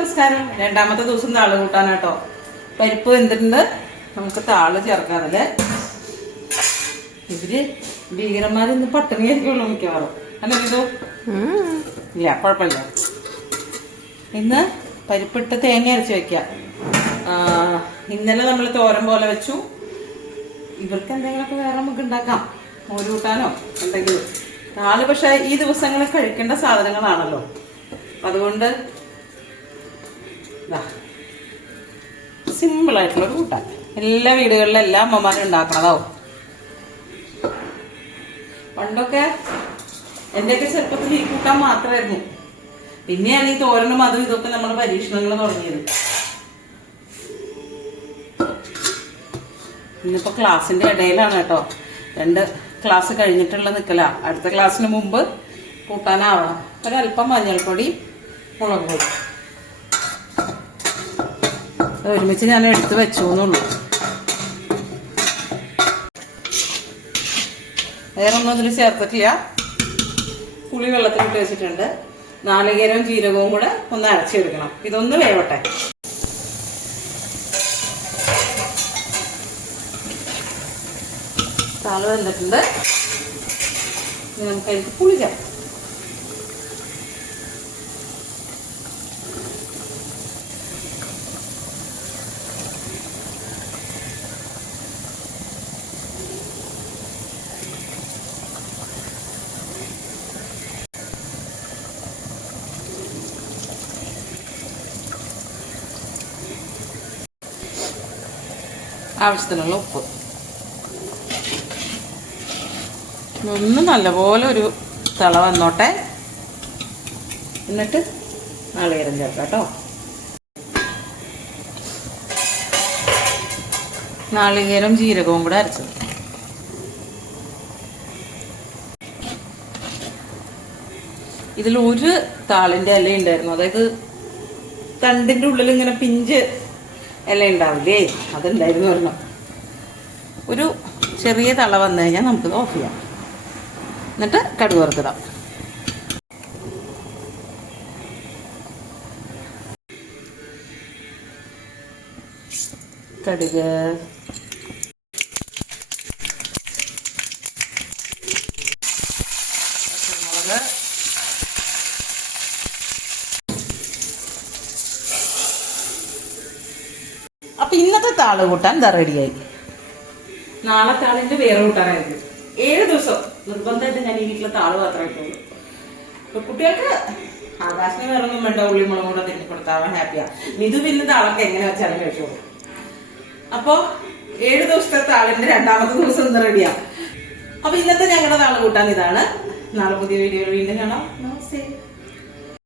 നമസ്കാരം. രണ്ടാമത്തെ ദിവസം താള് കൂട്ടാനാട്ടോ. പരിപ്പ് വെന്തിട്ടുണ്ട്. നമുക്ക് താള് ചേർക്കാറില്ലേ. ഇവര് ഭീകരന്മാരിന്ന് പട്ടിണി ആയിരിക്കുള്ളൂ മിക്കവാറും. അല്ല ഇതോ ഇല്ല, കുഴപ്പമില്ല. ഇന്ന് പരിപ്പിട്ട് തേങ്ങ അരച്ച് വെക്കാം. ഇന്നലെ നമ്മൾ തോരൻ പോലെ വെച്ചു. ഇവർക്ക് എന്തെങ്കിലുമൊക്കെ വേറെ നമുക്ക് ഉണ്ടാക്കാം, മോര് കൂട്ടാനോ എന്തെങ്കിലും. താള് പക്ഷെ ഈ ദിവസങ്ങളിൽ കഴിക്കേണ്ട സാധനങ്ങളാണല്ലോ. അതുകൊണ്ട് സിമ്പിളായിട്ടുള്ളൊരു കൂട്ടാൻ എല്ലാ വീടുകളിലും എല്ലാ അമ്മമാരും ഉണ്ടാക്കണതാവും. പണ്ടൊക്കെ എന്റെയൊക്കെ ചെറുപ്പത്തിൽ ഈ കൂട്ടാൻ മാത്രമായിരുന്നു. പിന്നെയാണ് ഈ തോരനും അതും ഇതൊക്കെ നമ്മൾ പരീക്ഷണങ്ങൾ തുടങ്ങിയത്. ഇന്നിപ്പോ ക്ലാസ്സിന്റെ ഇടയിലാണ് കേട്ടോ. 2 ക്ലാസ് കഴിഞ്ഞിട്ടുള്ള നിൽക്കല. അടുത്ത ക്ലാസ്സിന് മുമ്പ് കൂട്ടാനാവണം. ഒരല്പം മഞ്ഞൾപ്പൊടി, മുളക് പൊടി ഒരുമിച്ച് ഞാൻ എടുത്ത് വെച്ചു എന്നുള്ളൂ. വേറൊന്നും ഇതിൽ ചേർത്തിട്ടില്ല. പുളി വെള്ളത്തിലിട്ട് വെച്ചിട്ടുണ്ട്. നാളികേരവും ജീരകവും കൂടെ ഒന്ന് അരച്ചെടുക്കണം. ഇതൊന്ന് വേവട്ടെ. താള് വെന്തിട്ടുണ്ട്. നമുക്ക് അതിലേക്ക് പുളി ചേർക്കാം. ആവശ്യത്തിനുള്ള ഉപ്പ്. ഒന്ന് നല്ലപോലെ ഒരു തിള വന്നോട്ടെ. എന്നിട്ട് നാളികേരം ചേർക്കാം കേട്ടോ. നാളികേരം ജീരകവും കൂടെ അരച്ചത്. ഇതിൽ ഒരു താളിന്റെ ഇല ഉണ്ടായിരുന്നു. അതായത് തണ്ടിന്റെ ഉള്ളിൽ ഇങ്ങനെ പിഞ്ച് ഇല ഉണ്ടാവില്ലേ, അതുണ്ടായിരുന്നു ഒരെണ്ണം. ഒരു ചെറിയ തള വന്നു കഴിഞ്ഞാൽ നമുക്കിത് ഓഫ് ചെയ്യാം. എന്നിട്ട് കടുക് വറുത്തിടാം. കടുക്, പച്ചമുളക്, അപ്പൊ ഇന്നത്തെ താള് കൂട്ടാൻ ഇതാ റെഡിയായി. നാളെ താളിന്റെ വേറെ കൂട്ടാനായിരിക്കും. 7 ദിവസം നിർബന്ധമായിട്ട് ഞാൻ ഈ വീട്ടിലെ താള് മാത്രമേ ഇട്ടുള്ളൂ. ഇപ്പൊ കുട്ടികൾക്ക് ആകാശത്തിന് വേറൊന്നും വേണ്ട. ഉള്ളി മുളകും കൂടെ തിരിഞ്ഞു കൊടുത്താൽ ഹാപ്പിയാ. മിതു പിന്നെ താളൊക്കെ എങ്ങനെ വെച്ചാലും കഴിച്ചോളൂ. അപ്പൊ 7 ദിവസത്തെ താളിന്റെ 2ാമത്തെ ദിവസം ഇന്ന് റെഡിയാ. അപ്പൊ ഇന്നത്തെ ഞങ്ങളുടെ താള് കൂട്ടാൻ ഇതാണ്. നാളെ പുതിയ വീഡിയോ വീണ്ടും കാണാം. നമസ്തേ.